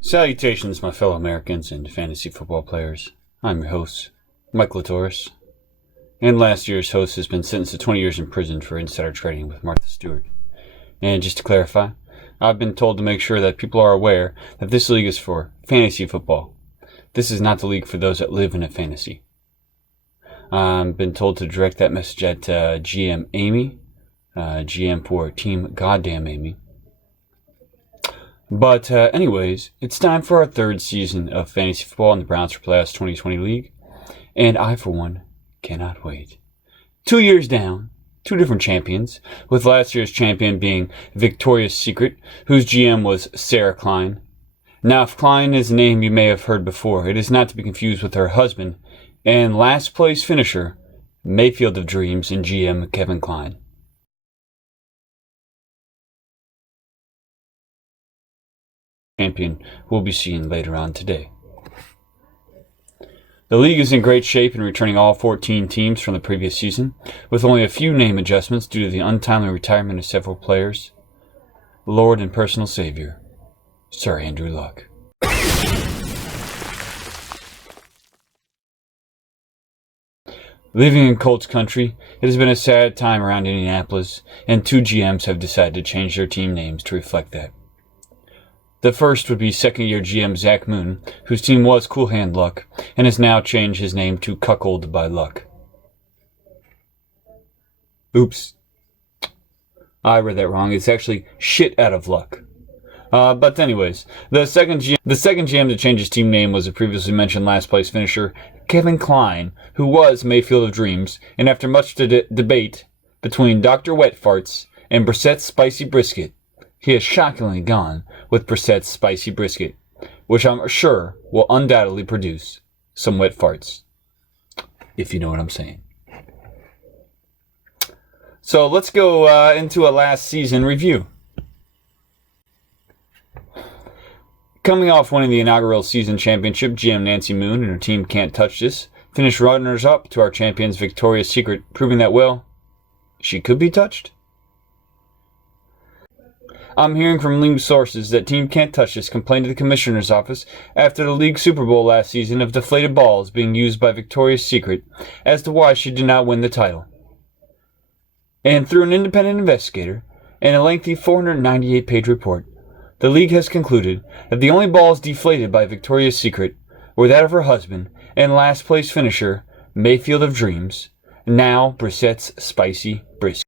Salutations, my fellow Americans and fantasy football players. I'm your host, Mike Latoris, and last year's host has been sentenced to 20 years in prison for insider trading with Martha Stewart. And just to clarify, I've been told to make sure that people are aware that this league is for fantasy football. This is not the league for those that live in a fantasy. I've been told to direct that message at GM Amy, GM for Team Goddamn Amy. But anyways, it's time for our third season of fantasy football in the Browns for Playoffs 2020 League, and I, for one, cannot wait. 2 years down, two different champions, with last year's champion being Victoria's Secret, whose GM was Sarah Klein. Now, if Klein is a name you may have heard before, it is not to be confused with her husband and last place finisher, Mayfield of Dreams, and GM Kevin Klein. Champion we'll be seeing later on today. The league is in great shape in returning all 14 teams from the previous season, with only a few name adjustments due to the untimely retirement of several players. Lord and personal savior, Sir Andrew Luck. Living in Colts country, it has been a sad time around Indianapolis, and two GMs have decided to change their team names to reflect that. The first would be second-year GM Zach Moon, whose team was Cool Hand Luck, and has now changed his name to Cuckold by Luck. Oops. I read that wrong. It's actually Shit Out of Luck. But anyways, the second GM to change his team name was the previously mentioned last place finisher, Kevin Klein, who was Mayfield of Dreams, and after much debate between Dr. Wet Farts and Brissett's Spicy Brisket, he has shockingly gone with Brissett's Spicy Brisket, which I'm sure will undoubtedly produce some wet farts, if you know what I'm saying. So let's go into a last season review. Coming off winning the inaugural season championship, GM Nancy Moon and her team Can't Touch This finished runners-up to our champions Victoria's Secret, proving that, well, she could be touched. I'm hearing from league sources that Team Can't Touch This complained to the commissioner's office after the league Super Bowl last season of deflated balls being used by Victoria's Secret as to why she did not win the title. And through an independent investigator and a lengthy 498-page report, the league has concluded that the only balls deflated by Victoria's Secret were that of her husband and last place finisher, Mayfield of Dreams, now Brissett's Spicy Brisket.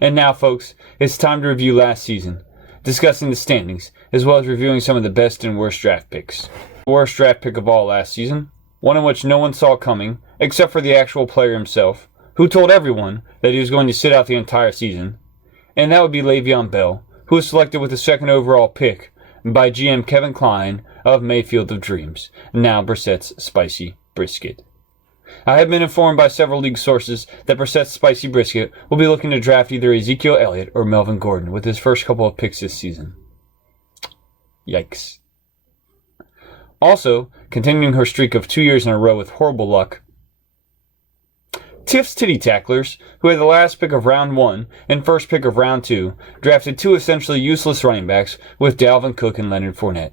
And now, folks, it's time to review last season, discussing the standings, as well as reviewing some of the best and worst draft picks. The worst draft pick of all last season, one in which no one saw coming, except for the actual player himself, who told everyone that he was going to sit out the entire season, and that would be Le'Veon Bell, who was selected with the second overall pick by GM Kevin Klein of Mayfield of Dreams, now Brissett's Spicy Brisket. I have been informed by several league sources that Brissett's Spicy Brisket will be looking to draft either Ezekiel Elliott or Melvin Gordon with his first couple of picks this season. Yikes. Also, continuing her streak of 2 years in a row with horrible luck, Tiff's Titty Tacklers, who had the last pick of round 1 and first pick of round 2, drafted two essentially useless running backs with Dalvin Cook and Leonard Fournette.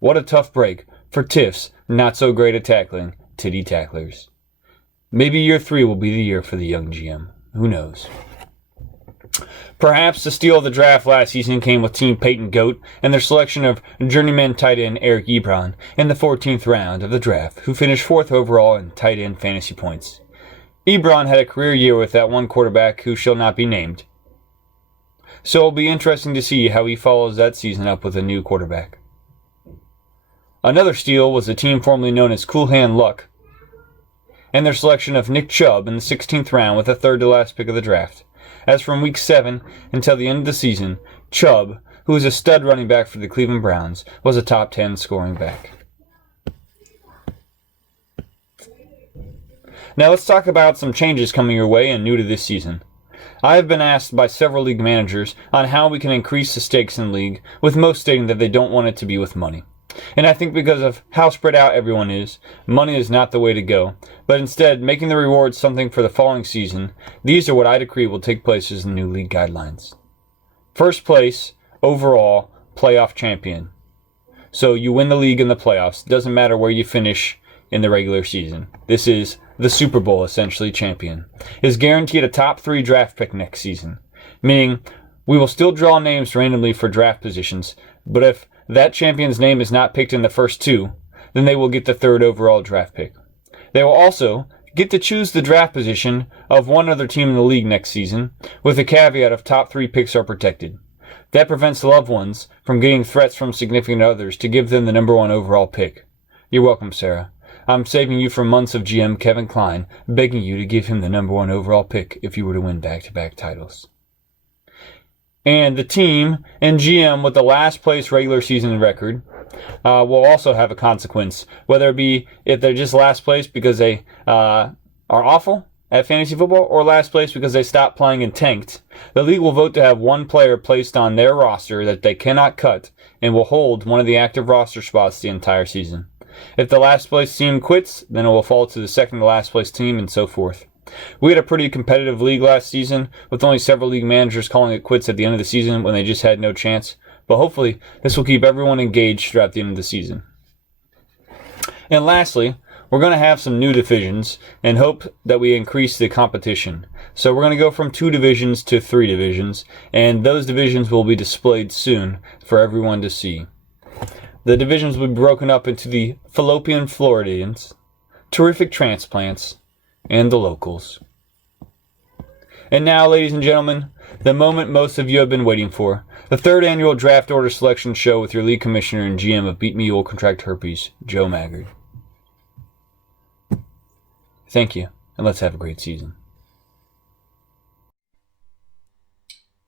What a tough break for Tiff's not so great at tackling Titty Tacklers. Maybe year 3 will be the year for the young GM. Who knows? Perhaps the steal of the draft last season came with Team Peyton Goat and their selection of journeyman tight end Eric Ebron in the 14th round of the draft, who finished 4th overall in tight end fantasy points. Ebron had a career year with that one quarterback who shall not be named. So it'll be interesting to see how he follows that season up with a new quarterback. Another steal was the team formerly known as Cool Hand Luck, and their selection of Nick Chubb in the 16th round with the third to last pick of the draft. As from week 7 until the end of the season, Chubb, who is a stud running back for the Cleveland Browns, was a top 10 scoring back. Now let's talk about some changes coming your way and new to this season. I have been asked by several league managers on how we can increase the stakes in the league, with most stating that they don't want it to be with money. And I think because of how spread out everyone is, money is not the way to go. But instead, making the rewards something for the following season, these are what I decree will take place as the new league guidelines. First place, overall, playoff champion. So you win the league in the playoffs. Doesn't matter where you finish in the regular season. This is the Super Bowl, essentially, champion. Is guaranteed a top 3 draft pick next season. Meaning, we will still draw names randomly for draft positions, but if that champion's name is not picked in the first 2, then they will get the 3rd overall draft pick. They will also get to choose the draft position of one other team in the league next season, with the caveat of top 3 picks are protected. That prevents loved ones from getting threats from significant others to give them the number 1 overall pick. You're welcome, Sarah. I'm saving you from months of GM Kevin Klein begging you to give him the number 1 overall pick if you were to win back-to-back titles. And the team and GM with the last place regular season record will also have a consequence, whether it be if they're just last place because they are awful at fantasy football or last place because they stopped playing and tanked. The league will vote to have one player placed on their roster that they cannot cut and will hold one of the active roster spots the entire season. If the last place team quits, then it will fall to the second to last place team and so forth. We had a pretty competitive league last season, with only several league managers calling it quits at the end of the season when they just had no chance. But hopefully, this will keep everyone engaged throughout the end of the season. And lastly, we're going to have some new divisions and hope that we increase the competition. So we're going to go from 2 divisions to 3 divisions, and those divisions will be displayed soon for everyone to see. The divisions will be broken up into the Fallopian Floridians, Terrific Transplants, and the Locals. And now, ladies and gentlemen, the moment most of you have been waiting for, the 3rd annual draft order selection show with your league commissioner and GM of Beat Me You Will Contract Herpes, Joe Maggard. Thank you, and let's have a great season.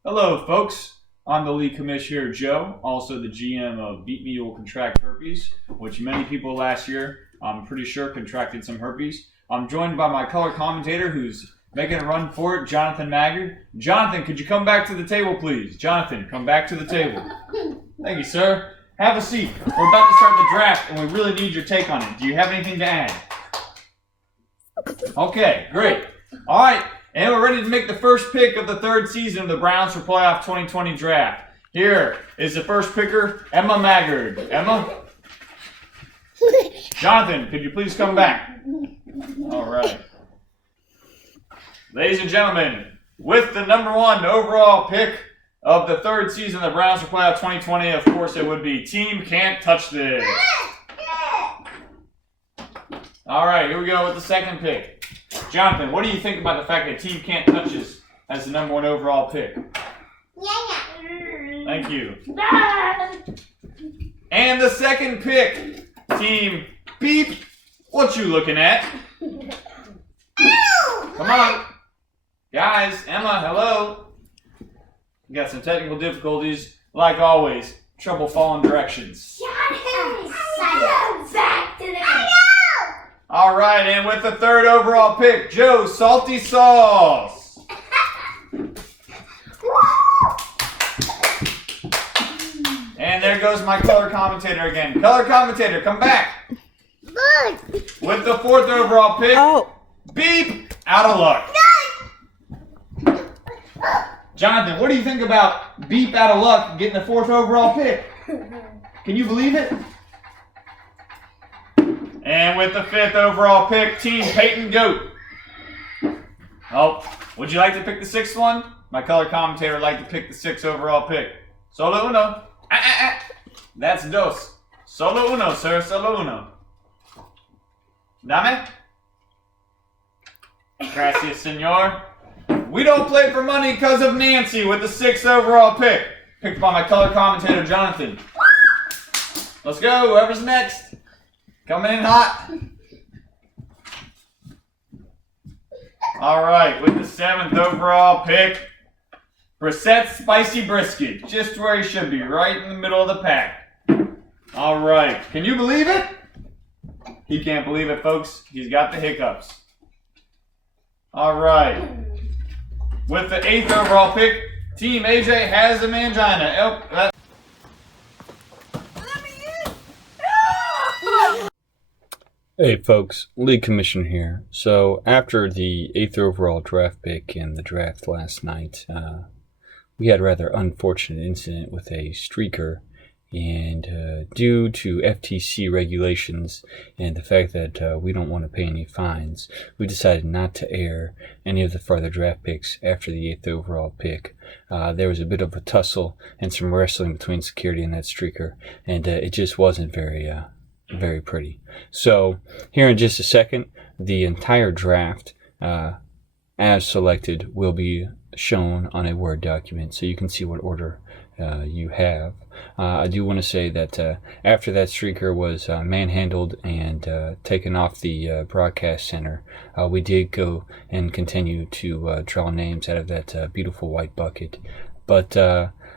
Hello, folks. I'm the league commissioner, Joe, also the GM of Beat Me You Will Contract Herpes, which many people last year, I'm pretty sure, contracted some herpes. I'm joined by my color commentator who's making a run for it, Jonathan Maggard. Jonathan, could you come back to the table, please? Jonathan, come back to the table. Thank you, sir. Have a seat. We're about to start the draft, and we really need your take on it. Do you have anything to add? Okay, great. All right, and we're ready to make the first pick of the 3rd season of the Browns for Playoff 2020 Draft. Here is the first picker, Emma Maggard. Emma? Jonathan, could you please come back? All right. Ladies and gentlemen, with the number 1 overall pick of the 3rd season of the Browns for Playoff 2020, of course it would be Team Can't Touch This. All right, here we go with the 2nd pick. Jonathan, what do you think about the fact that Team Can't Touch This as the number 1 overall pick? Thank you. And the 2nd pick, Team Beep. What you looking at? Come on. Guys, Emma, hello. We got some technical difficulties. Like always, trouble following directions. All right, and with the 3rd overall pick, Joe Salty Sauce. And there goes my color commentator again. Color commentator, come back. With the 4th overall pick, Beep, out of luck. Jonathan, what do you think about Beep out of luck getting the 4th overall pick? Can you believe it? And with the 5th overall pick, Team Peyton Goat. Oh, would you like to pick the 6th one? My color commentator would like to pick the 6th overall pick. Solo uno. That's dos. Solo uno, sir. Solo uno. Dame. Gracias, senor. We don't play for money because of Nancy with the 6th overall pick. Picked by my color commentator, Jonathan. Let's go. Whoever's next. Coming in hot. All right, with the 7th overall pick, Brissett's Spicy Brisket. Just where he should be, right in the middle of the pack. All right, can you believe it? He can't believe it, folks. He's got the hiccups. All right. With the 8th overall pick, Team AJ has a mangina. Oh, Hey folks, League Commissioner here. So after the 8th overall draft pick in the draft last night, we had a rather unfortunate incident with a streaker, and due to FTC regulations and the fact that we don't want to pay any fines, we decided not to air any of the farther draft picks after the 8th overall pick. There was a bit of a tussle and some wrestling between security and that streaker, and it just wasn't very pretty. So here in just a second, the entire draft as selected will be shown on a Word document so you can see what order you have. I do want to say that after that streaker was manhandled and taken off the broadcast center, we did go and continue to draw names out of that beautiful white bucket. But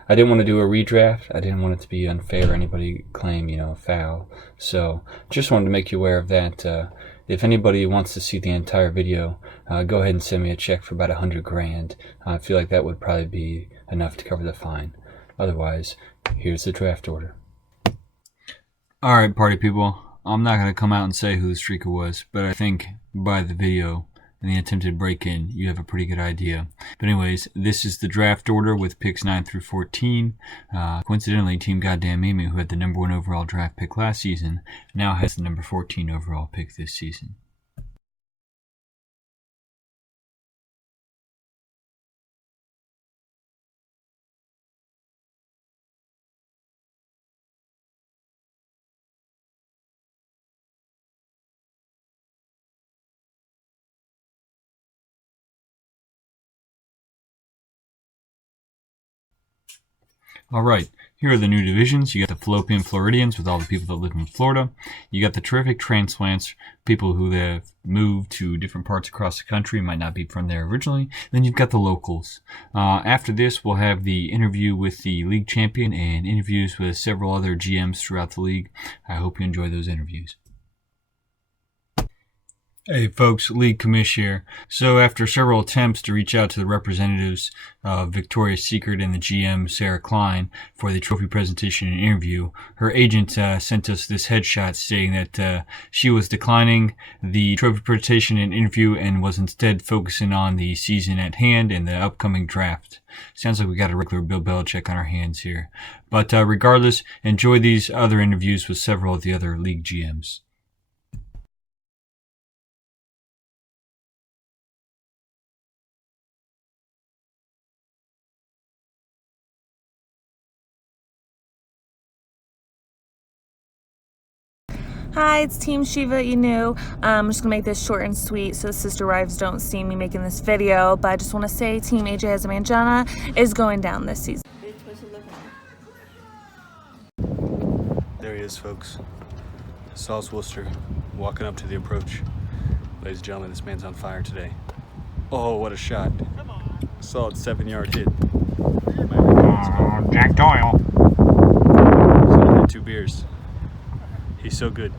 I didn't want to do a redraft. I didn't want it to be unfair, anybody claim, foul. So just wanted to make you aware of that. If anybody wants to see the entire video, go ahead and send me a check for about $100,000. I feel like that would probably be enough to cover the fine. Otherwise, here's the draft order. Alright, party people. I'm not going to come out and say who the streaker was, but I think by the video and the attempted break-in, you have a pretty good idea. But anyways, this is the draft order with picks 9 through 14. Coincidentally, Team Goddamn Mimi, who had the number 1 overall draft pick last season, now has the number 14 overall pick this season. Alright, here are the new divisions. You got the Fallopian Floridians with all the people that live in Florida. You got the Terrific Transplants, people who have moved to different parts across the country, might not be from there originally. Then you've got the Locals. After this, we'll have the interview with the league champion and interviews with several other GMs throughout the league. I hope you enjoy those interviews. Hey folks, League Commish here. So after several attempts to reach out to the representatives of Victoria's Secret and the GM, Sarah Klein, for the trophy presentation and interview, her agent sent us this headshot stating that she was declining the trophy presentation and interview and was instead focusing on the season at hand and the upcoming draft. Sounds like we got a regular Bill Belichick on our hands here. But regardless, enjoy these other interviews with several of the other league GMs. Hi, it's Team Shiva Inu. I'm just gonna make this short and sweet so sister wives don't see me making this video, but I just want to say Team AJ Azamanjana is going down this season. There he is, folks. Sauce Worcester walking up to the approach. Ladies and gentlemen, this man's on fire today. Oh, what a shot. Solid 7-yard hit. Jack Doyle. He's only had 2 beers. He's so good.